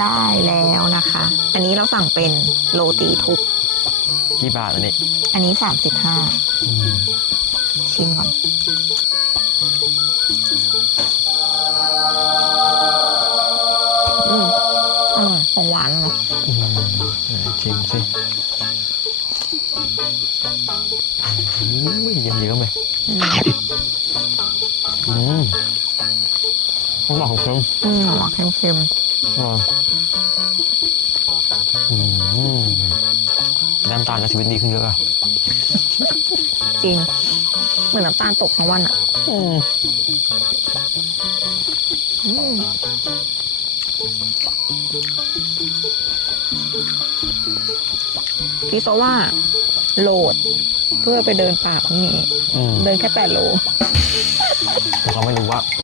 ได้แล้วนะคะ อันนี้เราสั่งเป็นโรตีทุบ กี่บาทอันนี้ อันนี้สามสิบห้าอืมชิมก่อน อืมอร่อยของหวานเนาะอืมไหนชิมสิอุ้ยเยิ้มๆไหมอืม อืม ต้องบอกของเค็มอืมหวานเค็มอ่าอืมน้ำตาลกับชีวิตดีขึ้นเยอะอะๆจริง เหมือนน้ำตาลตกทั้งวันอะอืมอืมพี่โซว่า โหลด เพื่อไปเดินป่าพรุ่งนี้ อืมเดินแค่แปดโล แต่เขาไม่รู้ว่า